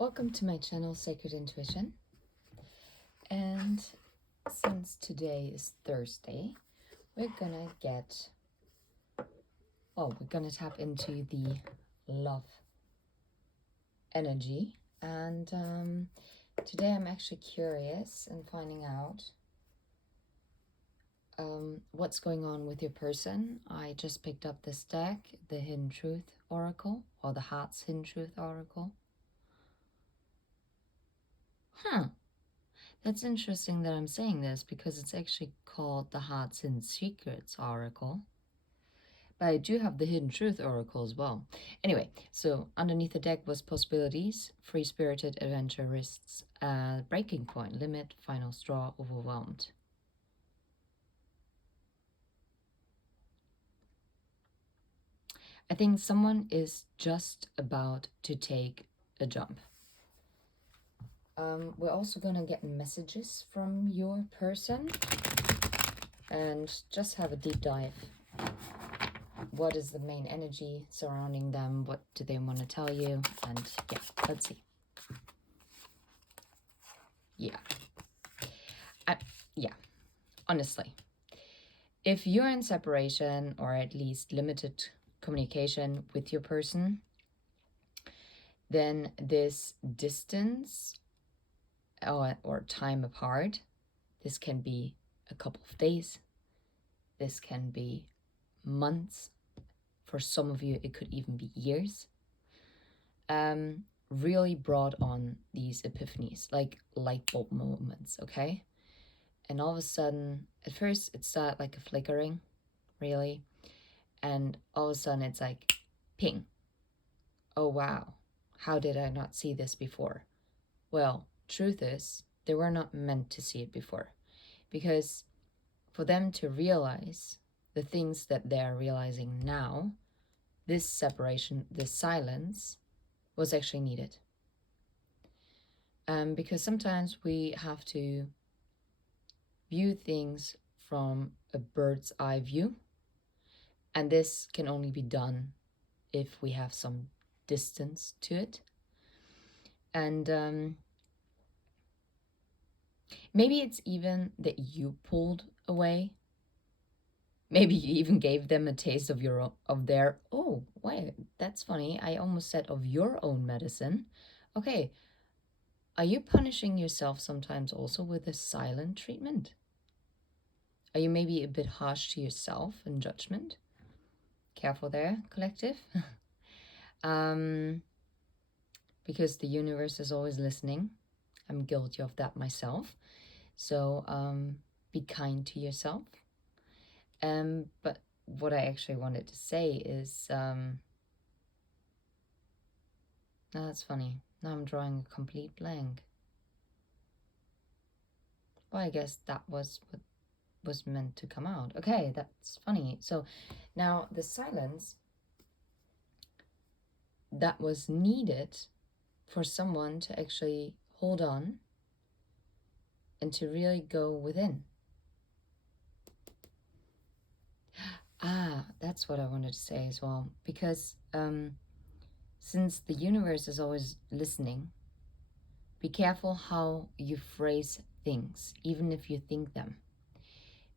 Welcome to my channel, Sacred Intuition. And since today is Thursday, we're gonna tap into the love energy. And today I'm actually curious in finding out what's going on with your person. I just picked up this deck, the Hidden Truth Oracle, or the Heart's Hidden Truth Oracle. That's interesting that I'm saying this because it's actually called the Hearts and Secrets Oracle. But I do have the Hidden Truth Oracle as well. Anyway, so underneath the deck was possibilities, free-spirited adventure risks, breaking point, limit, final straw, overwhelmed. I think someone is just about to take a jump. We're also gonna get messages from your person and just have a deep dive. What is the main energy surrounding them? What do they want to tell you? And yeah, let's see. Yeah, honestly, if you're in separation or at least limited communication with your person, then this distance or time apart, this can be a couple of days, this can be months, for some of you it could even be years, really brought on these epiphanies, like light bulb moments, okay? And all of a sudden, at first it started like a flickering, really, and all of a sudden it's like, ping. Oh wow, how did I not see this before? Well, truth is, they were not meant to see it before, because for them to realize the things that they're realizing now, this separation, this silence, was actually needed. Because sometimes we have to view things from a bird's eye view, and this can only be done if we have some distance to it. And maybe it's even that you pulled away. Maybe you even gave them a taste of their, oh wait, that's funny, I almost said of your own medicine. Okay, are you punishing yourself sometimes also with a silent treatment? Are you maybe a bit harsh to yourself in judgment? Careful there, collective. Because the universe is always listening. I'm guilty of that myself. So be kind to yourself. But what I actually wanted to say is, now that's funny. Now I'm drawing a complete blank. Well, I guess that was what was meant to come out. Okay, that's funny. So now the silence that was needed for someone to actually hold on and to really go within. That's what I wanted to say as well, because since the universe is always listening, be careful how you phrase things, even if you think them.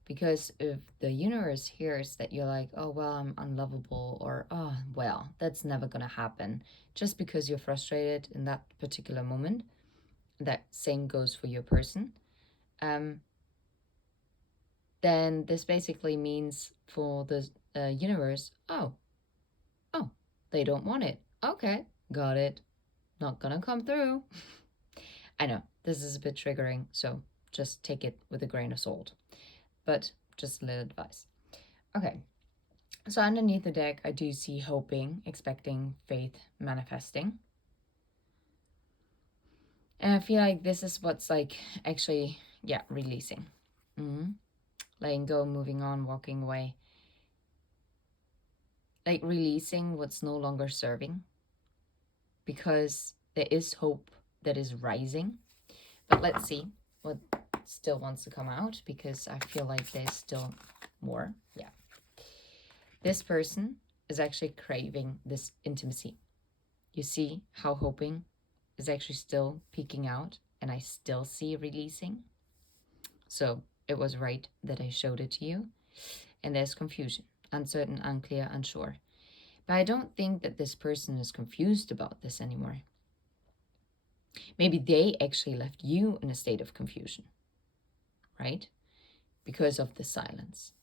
Because if the universe hears that you're like, oh, well, I'm unlovable, or, oh, well, that's never gonna happen, just because you're frustrated in that particular moment, that same goes for your person, then this basically means for the universe, oh, they don't want it. Okay, got it. Not gonna come through. I know, this is a bit triggering, so just take it with a grain of salt. But just a little advice. Okay, so underneath the deck, I do see hoping, expecting, faith, manifesting. And I feel like this is what's like actually, releasing. Letting go, moving on, walking away. Like releasing what's no longer serving. Because there is hope that is rising. But let's see what still wants to come out, because I feel like there's still more. Yeah. This person is actually craving this intimacy. You see how hoping is actually still peeking out, and I still see releasing. So it was right that I showed it to you. And there's confusion, uncertain, unclear, unsure. But I don't think that this person is confused about this anymore. Maybe they actually left you in a state of confusion, right? Because of the silence.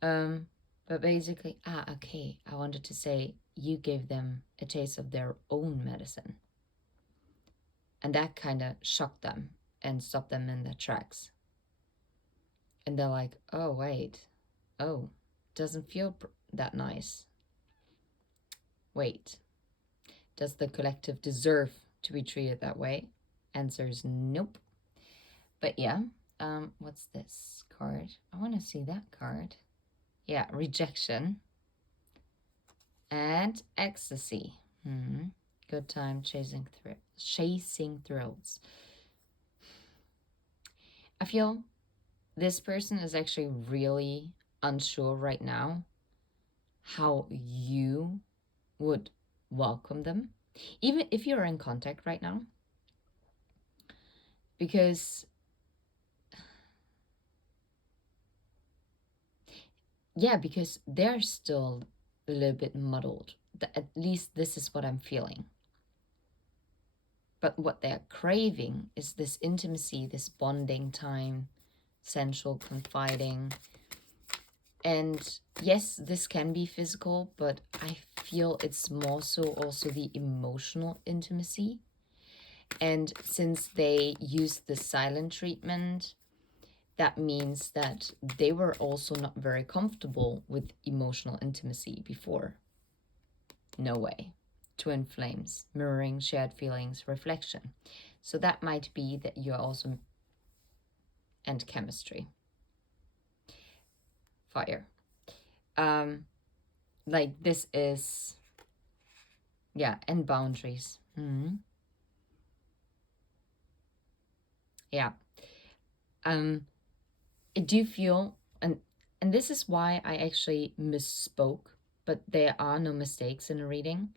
But basically, okay, I wanted to say you gave them a taste of their own medicine. And that kind of shocked them and stopped them in their tracks. And they're like, oh, wait. Oh, doesn't feel that nice. Wait, does the collective deserve to be treated that way? Answer is nope. But yeah, what's this card? I want to see that card. Yeah, rejection and ecstasy. Good time chasing thrills. I feel this person is actually really unsure right now how you would welcome them, even if you're in contact right now. Because they're still a little bit muddled. At least this is what I'm feeling. But what they're craving is this intimacy, this bonding time, sensual confiding. And yes, this can be physical, but I feel it's more so also the emotional intimacy. And since they used the silent treatment, that means that they were also not very comfortable with emotional intimacy before. No way. Twin flames, mirroring, shared feelings, reflection. So that might be that you're also, and chemistry. Fire. Like this is, yeah, and boundaries. Yeah. I do feel, and this is why I actually misspoke, but there are no mistakes in a reading.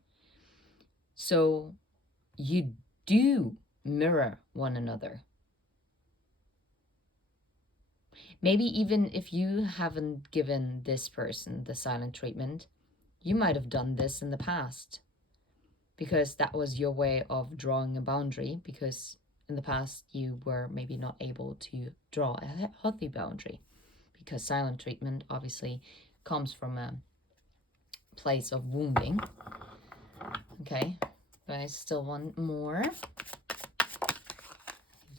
So you do mirror one another. Maybe even if you haven't given this person the silent treatment, you might have done this in the past because that was your way of drawing a boundary, because in the past you were maybe not able to draw a healthy boundary, because silent treatment obviously comes from a place of wounding. Okay, but I still want more.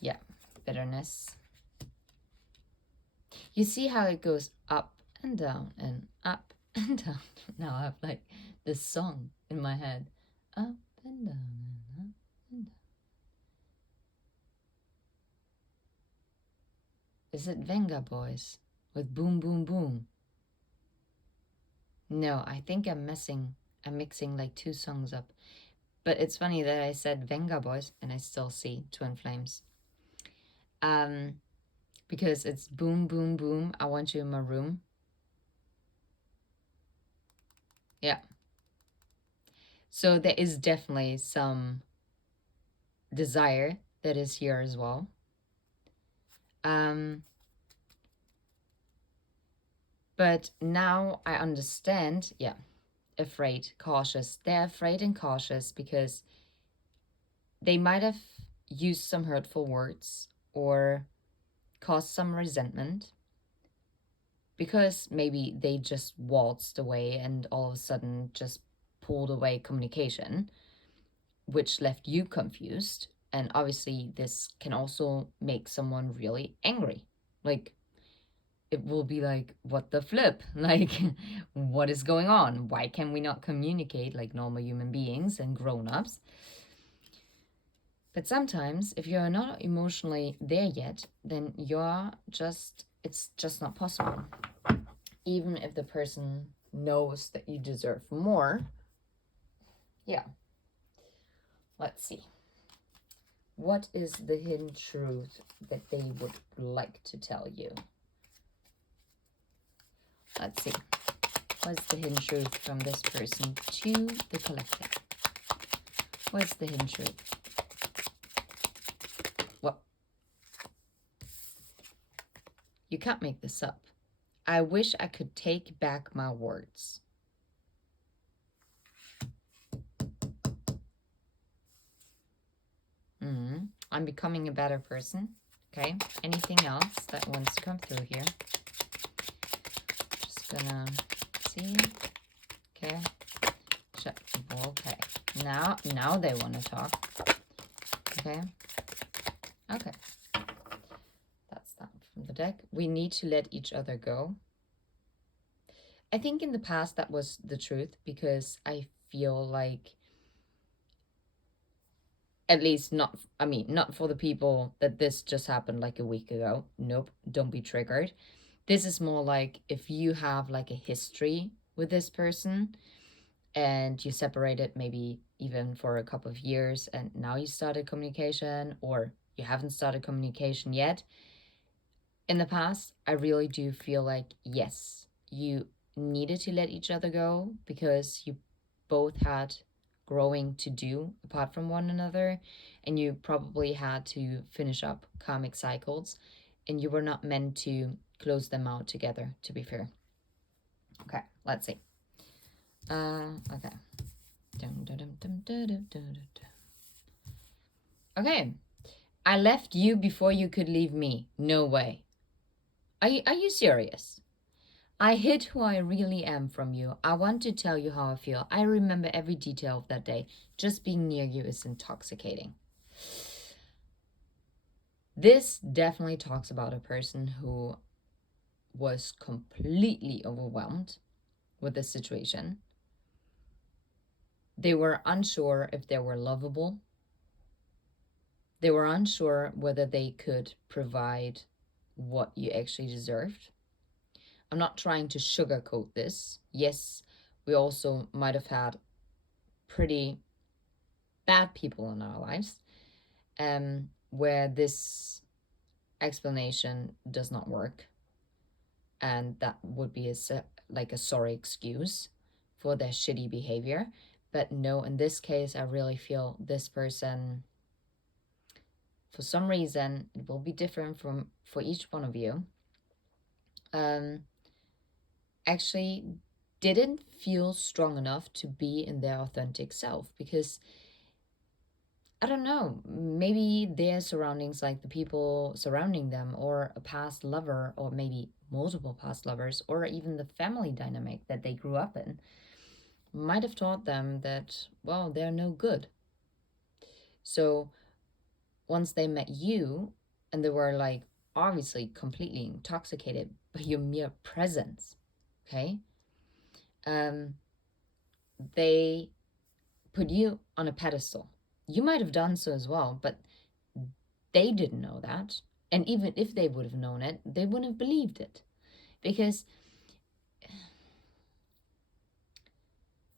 Yeah, bitterness. You see how it goes up and down and up and down. Now I have like this song in my head. Up and down and up and down. Is it Venga Boys with Boom Boom Boom? No, I think I'm mixing like two songs up. But it's funny that I said Venga Boys and I still see Twin Flames. Because it's Boom Boom Boom, I Want You in My Room. Yeah. So there is definitely some desire that is here as well. But now I understand, yeah, afraid, cautious. They're afraid and cautious because they might have used some hurtful words or caused some resentment because maybe they just waltzed away and all of a sudden just pulled away communication, which left you confused. And obviously this can also make someone really angry. Like, it will be like, what the flip? Like, what is going on? Why can we not communicate like normal human beings and grown-ups? But sometimes if you're not emotionally there yet, then it's just not possible. Even if the person knows that you deserve more. Yeah. Let's see. What is the hidden truth that they would like to tell you? Let's see. What's the hidden truth from this person to the collective? What's the hidden truth? What? You can't make this up. I wish I could take back my words. I'm becoming a better person. Okay. Anything else that wants to come through here? Just gonna see. Okay. Okay. Now they want to talk. Okay. Okay. That's that from the deck. We need to let each other go. I think in the past that was the truth, because I feel like, at least not for the people that this just happened like a week ago. Nope, don't be triggered. This is more like if you have like a history with this person and you separated maybe even for a couple of years and now you started communication, or you haven't started communication yet. In the past, I really do feel like, yes, you needed to let each other go because you both had growing to do apart from one another, and you probably had to finish up karmic cycles, and you were not meant to close them out together, to be fair. Okay, let's see. Okay. Okay. I left you before you could leave me. No way. Are you serious? I hid who I really am from you. I want to tell you how I feel. I remember every detail of that day. Just being near you is intoxicating. This definitely talks about a person who was completely overwhelmed with the situation. They were unsure if they were lovable. They were unsure whether they could provide what you actually deserved. I'm not trying to sugarcoat this. Yes, we also might have had pretty bad people in our lives, where this explanation does not work, and that would be like a sorry excuse for their shitty behavior. But no, in this case, I really feel this person, for some reason, it will be different for each one of you, actually didn't feel strong enough to be in their authentic self, because I don't know, maybe their surroundings, like the people surrounding them, or a past lover, or maybe multiple past lovers, or even the family dynamic that they grew up in, might have taught them that, well, they're no good. So once they met you, and they were like obviously completely intoxicated by your mere presence, okay? They put you on a pedestal. You might have done so as well, but they didn't know that. And even if they would have known it, they wouldn't have believed it. Because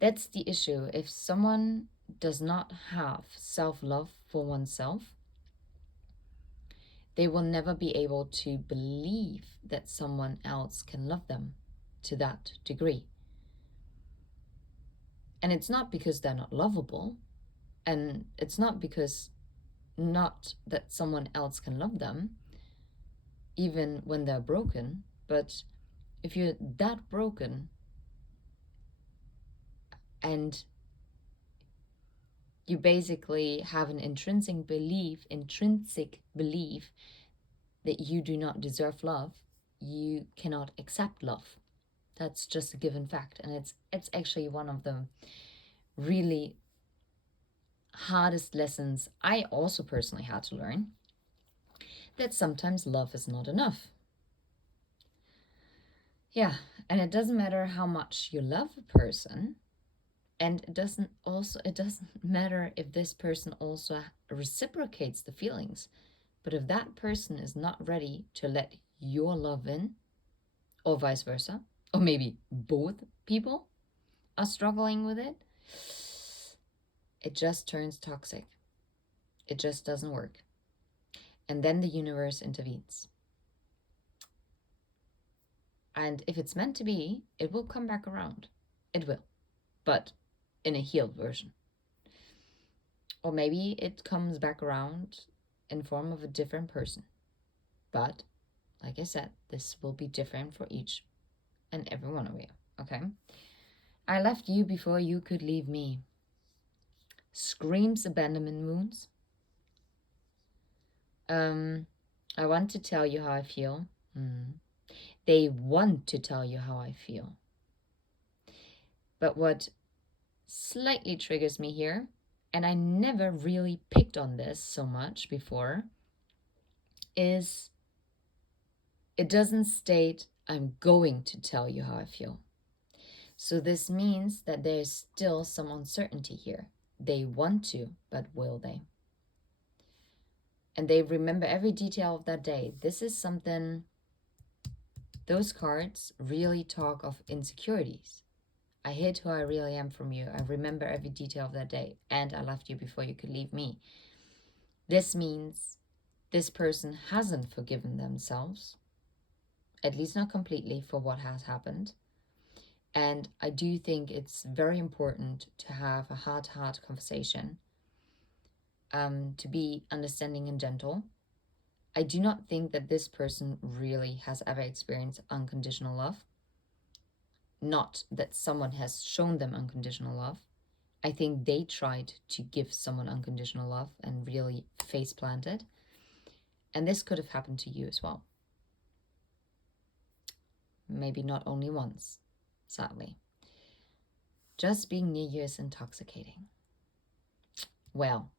that's the issue. If someone does not have self-love for oneself, they will never be able to believe that someone else can love them to that degree. And it's not because they're not lovable, and it's not because not that someone else can love them, even when they're broken, but if you're that broken and you basically have an intrinsic belief that you do not deserve love, you cannot accept love. That's just a given fact, and it's actually one of the really hardest lessons I also personally had to learn, that sometimes love is not enough. Yeah, and it doesn't matter how much you love a person, and it doesn't matter if this person also reciprocates the feelings. But if that person is not ready to let your love in, or vice versa, or maybe both people are struggling with it, it just turns toxic. It just doesn't work. And then the universe intervenes. And if it's meant to be, it will come back around. It will. But in a healed version. Or maybe it comes back around in form of a different person. But like I said, this will be different for each and every one of you. Okay? I left you before you could leave me. Screams abandonment wounds. I want to tell you how I feel. They want to tell you how I feel. But what slightly triggers me here, and I never really picked on this so much before, is it doesn't state, I'm going to tell you how I feel. So this means that there's still some uncertainty here. They want to, but will they? And they remember every detail of that day. This is something, those cards really talk of insecurities. I hid who I really am from you. I remember every detail of that day. And I left you before you could leave me. This means this person hasn't forgiven themselves, at least not completely, for what has happened. And I do think it's very important to have a heart-to-heart conversation, to be understanding and gentle. I do not think that this person really has ever experienced unconditional love. Not that someone has shown them unconditional love. I think they tried to give someone unconditional love and really face planted. And this could have happened to you as well. Maybe not only once, sadly. Just being near you is intoxicating. Well,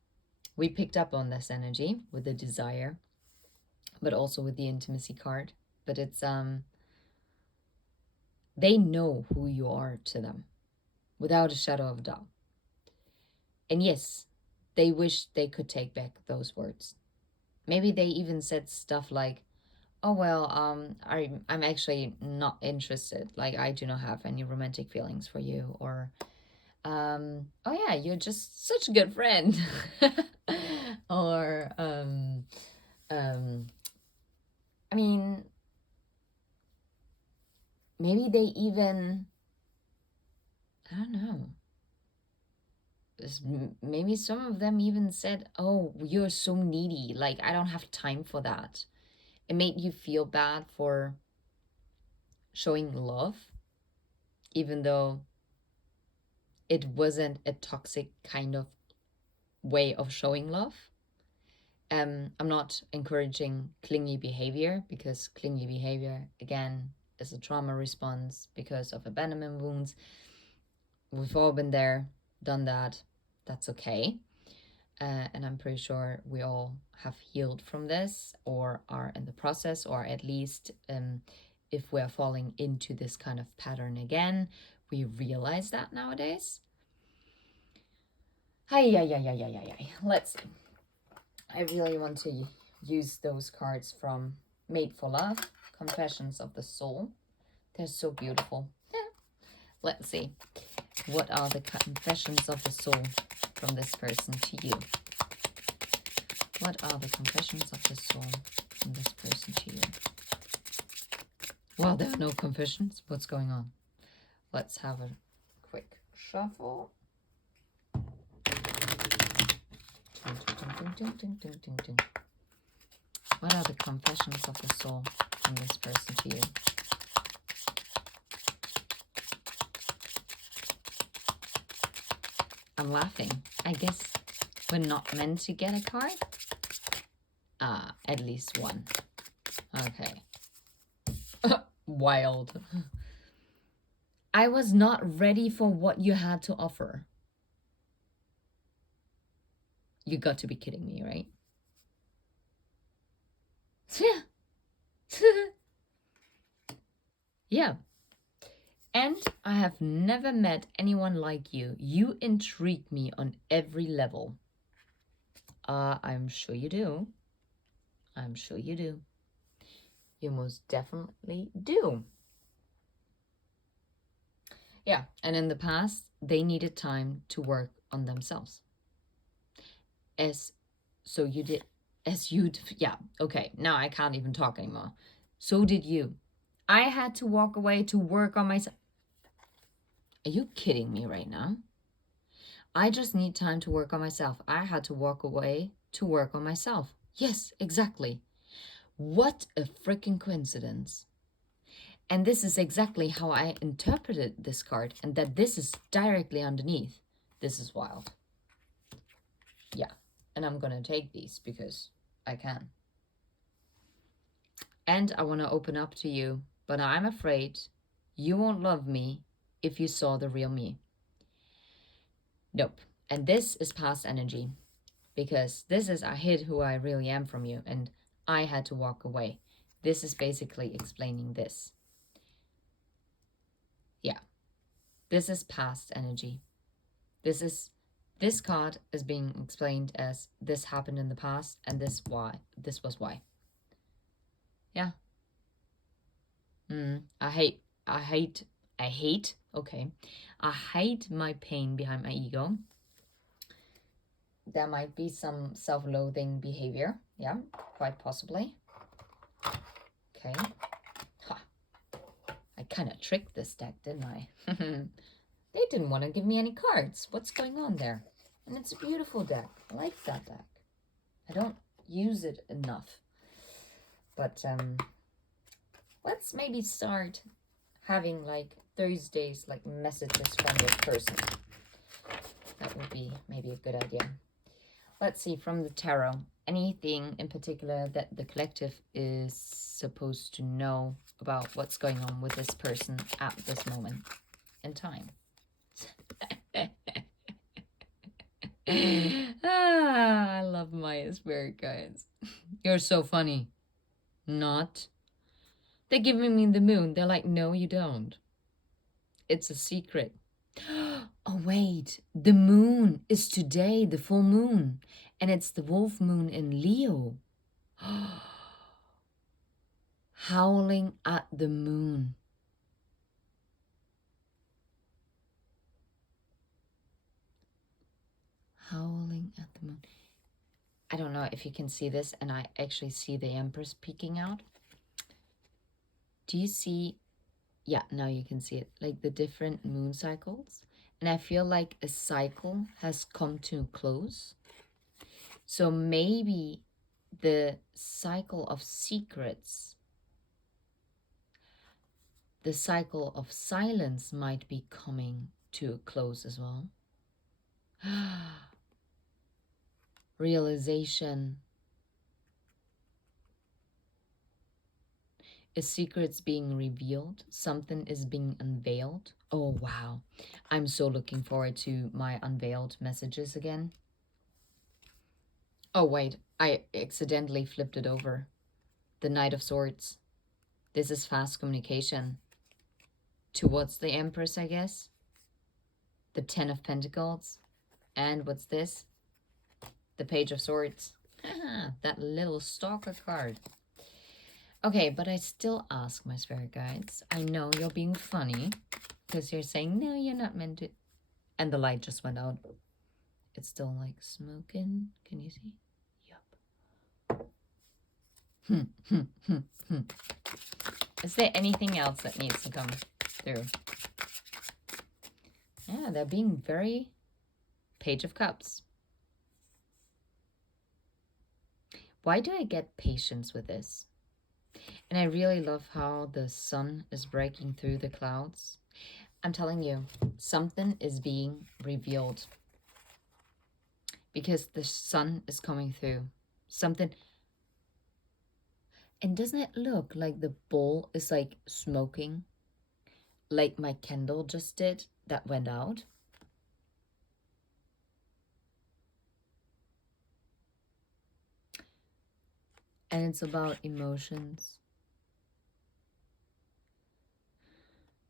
we picked up on this energy with the desire, but also with the intimacy card. But it's they know who you are to them, without a shadow of a doubt. And yes, they wish they could take back those words. Maybe they even said stuff like, oh well, I'm actually not interested. Like, I do not have any romantic feelings for you. Or oh yeah, you're just such a good friend. Or I mean, maybe they even, I don't know, maybe some of them even said, oh, you're so needy, like I don't have time for that. It made you feel bad for showing love, even though it wasn't a toxic kind of way of showing love. I'm not encouraging clingy behavior, because clingy behavior, again, is a trauma response because of abandonment wounds. We've all been there, done that. That's okay. And I'm pretty sure we all have healed from this, or are in the process, or at least if we're falling into this kind of pattern again, we realize that nowadays. Let's see. I really want to use those cards from Made for Love, Confessions of the Soul. They're so beautiful. Let's see. What are the confessions of the soul from this person to you? What are the confessions of the soul from this person to you? Well, there are no confessions. What's going on? Let's have a quick shuffle. What are the confessions of the soul from this person to you? I'm laughing. I guess we're not meant to get a card? At least one. Okay. Wild. I was not ready for what you had to offer. You got to be kidding me, right? Yeah. And I have never met anyone like you. You intrigue me on every level. I'm sure you do. I'm sure you do. You most definitely do. Yeah, and in the past, they needed time to work on themselves. Yeah, okay, now I can't even talk anymore. So did you. I had to walk away to work on myself. Are you kidding me right now? I just need time to work on myself. I had to walk away to work on myself. Yes, exactly. What a freaking coincidence. And this is exactly how I interpreted this card, and that this is directly underneath. This is wild. Yeah, and I'm gonna take these because I can. And I want to open up to you, but I'm afraid you won't love me if you saw the real me. Nope. And this is past energy, because this is I hid who I really am from you, and I had to walk away. This is basically explaining this. Yeah. This is past energy. This card is being explained as this happened in the past, and this was why. Yeah. I hate, okay. I hate my pain behind my ego. There might be some self-loathing behavior. Yeah, quite possibly. Okay. Ha. I kind of tricked this deck, didn't I? They didn't want to give me any cards. What's going on there? And it's a beautiful deck. I like that deck. I don't use it enough. But let's maybe start having like Thursdays, like messages from this person. That would be maybe a good idea. Let's see, from the tarot, anything in particular that the collective is supposed to know about what's going on with this person at this moment in time. I love my spirit guides. You're so funny. Not. They're giving me the moon. They're like, no, you don't. It's a secret. Oh, wait. The moon is today, the full moon. And it's the wolf moon in Leo. Howling at the moon. Howling at the moon. I don't know if you can see this, and I actually see the Empress peeking out. Do you see? Yeah, now you can see it. Like the different moon cycles. And I feel like a cycle has come to a close. So maybe the cycle of secrets, the cycle of silence might be coming to a close as well. Realization. A secret's being revealed. Something is being unveiled. Oh, wow. I'm so looking forward to my unveiled messages again. Oh, wait. I accidentally flipped it over. The Knight of Swords. This is fast communication. Towards the Empress, I guess. The Ten of Pentacles. And what's this? The Page of Swords. That little stalker card. Okay, but I still ask my spirit guides. I know you're being funny because you're saying, no, you're not meant to. And the light just went out. It's still like smoking. Can you see? Yup. Is there anything else that needs to come through? Yeah, they're being very Page of Cups. Why do I get patience with this? And I really love how the sun is breaking through the clouds. I'm telling you, something is being revealed. Because the sun is coming through. Something. And doesn't it look like the bowl is like smoking? Like my candle just did that went out? And it's about emotions.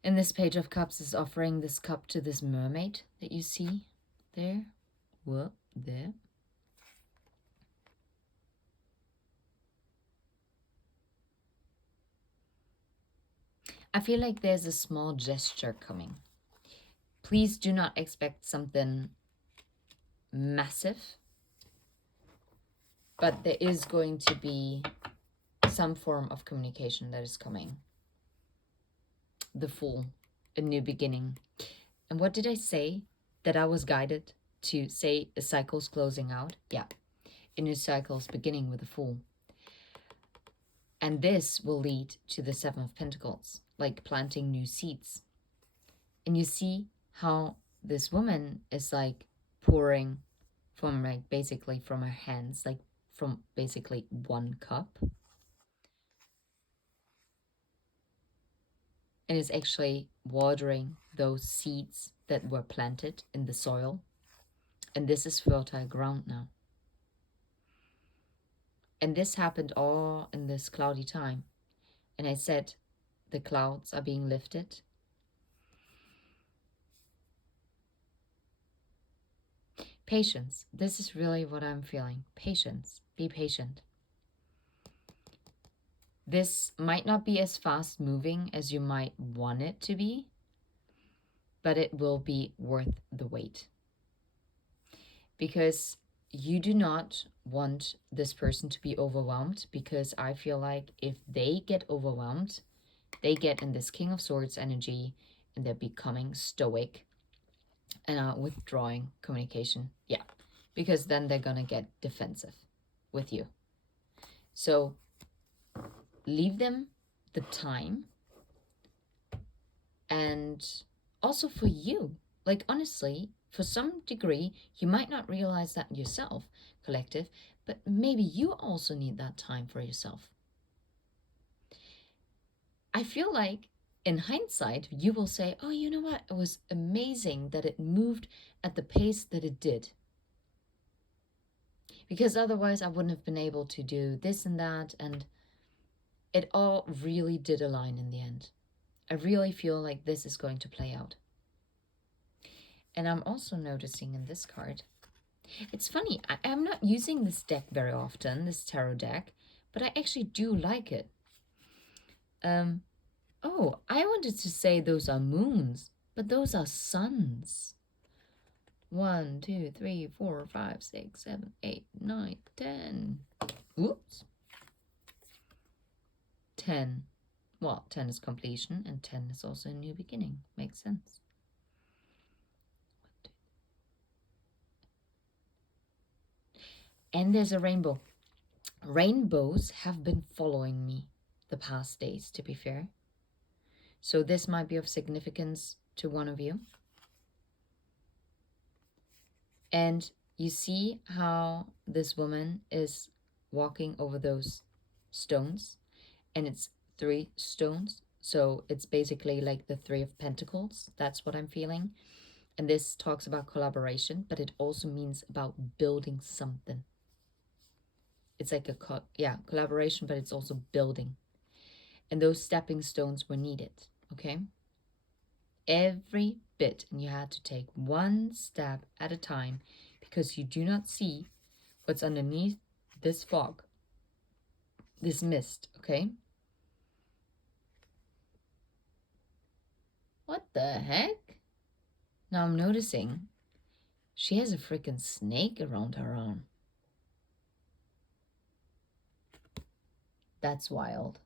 And this Page of Cups is offering this cup to this mermaid that you see there. Whoop, there. I feel like there's a small gesture coming. Please do not expect something massive. But there is going to be some form of communication that is coming. The Fool, a new beginning. And what did I say? That I was guided to say a cycle's closing out. Yeah, a new cycle's beginning with a Fool. And this will lead to the Seven of Pentacles, like planting new seeds. And you see how this woman is like pouring from like basically from her hands, like from basically one cup. And is actually watering those seeds that were planted in the soil. And this is fertile ground now. And this happened all in this cloudy time. And I said, the clouds are being lifted. Patience. This is really what I'm feeling. Patience. Be patient. This might not be as fast moving as you might want it to be, but it will be worth the wait. Because you do not want this person to be overwhelmed, because I feel like if they get overwhelmed, they get in this King of Swords energy and they're becoming stoic and withdrawing communication. Yeah, because then they're gonna get defensive with you. So leave them the time. And also for you, like honestly, for some degree, you might not realize that yourself, collective, but maybe you also need that time for yourself. I feel like in hindsight, you will say, oh, you know what? It was amazing that it moved at the pace that it did. Because otherwise I wouldn't have been able to do this and that. And it all really did align in the end. I really feel like this is going to play out. And I'm also noticing in this card, it's funny, I'm not using this deck very often, this tarot deck, but I actually do like it. Oh, I wanted to say those are moons, but those are suns. 1, 2, 3, 4, 5, 6, 7, 8, 9, 10. Oops. 10. Well, 10 is completion, and 10 is also a new beginning. Makes sense. And there's a rainbow. Rainbows have been following me the past days, to be fair. So this might be of significance to one of you. And you see how this woman is walking over those stones, and it's 3 stones. So it's basically like the 3 of Pentacles. That's what I'm feeling. And this talks about collaboration, but it also means about building something. It's like a collaboration, but it's also building. And those stepping stones were needed, okay? Every bit, and you had to take one step at a time, because you do not see what's underneath this fog, this mist, okay? What the heck? Now I'm noticing she has a freaking snake around her arm. That's wild.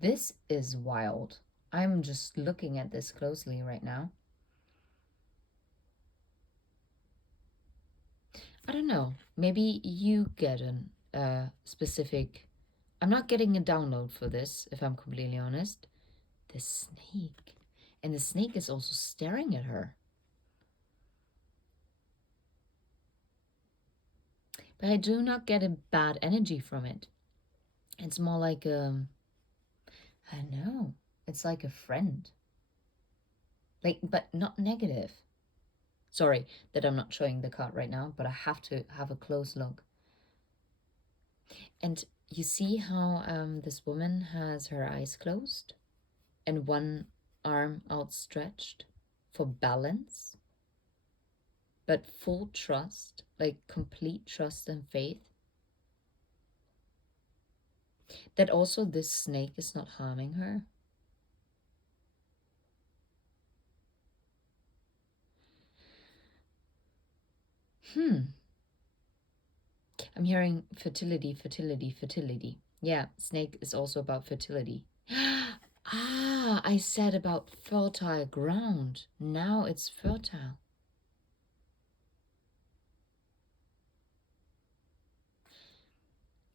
This is wild. I'm just looking at this closely right now. I don't know. Maybe you get a specific... I'm not getting a download for this, if I'm completely honest. The snake. And the snake is also staring at her. But I do not get a bad energy from it. It's more like I don't know. It's like a friend. Like, but not negative. Sorry that I'm not showing the card right now, but I have to have a close look. And you see how this woman has her eyes closed and one arm outstretched for balance, but full trust, like complete trust and faith. That also this snake is not harming her. I'm hearing fertility, fertility, fertility. Yeah, snake is also about fertility. Ah, I said about fertile ground. Now it's fertile.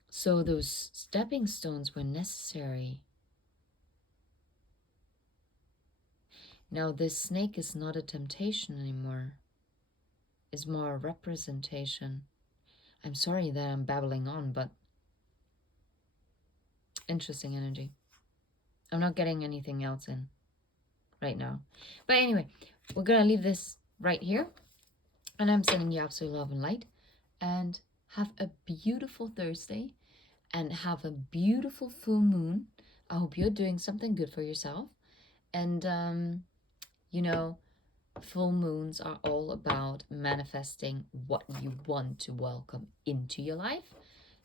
So those stepping stones were necessary. Now this snake is not a temptation anymore. It's more a representation. I'm sorry that I'm babbling on, but interesting energy. I'm not getting anything else in right now. But anyway, we're gonna leave this right here. And I'm sending you absolute love and light. And have a beautiful Thursday. And have a beautiful full moon. I hope you're doing something good for yourself. And you know, full moons are all about manifesting what you want to welcome into your life.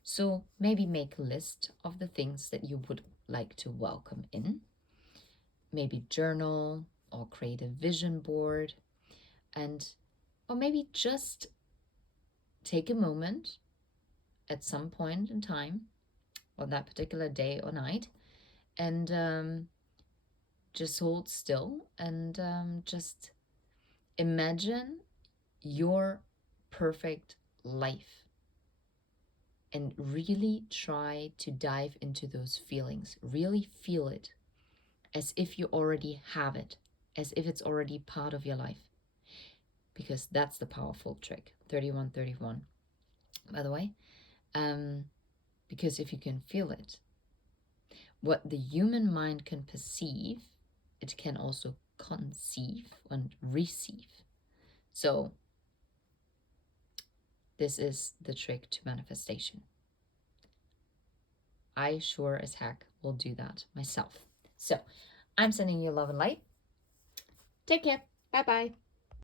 So maybe make a list of the things that you would like to welcome in. Maybe journal or create a vision board, and or maybe just take a moment at some point in time on that particular day or night and just hold still and just imagine your perfect life and really try to dive into those feelings. Really feel it as if you already have it, as if it's already part of your life. Because that's the powerful trick. 3131, by the way. Because if you can feel it, what the human mind can perceive, it can also conceive and receive. So this is the trick to manifestation. I sure as heck will do that myself. So I'm sending you love and light. Take care. Bye bye.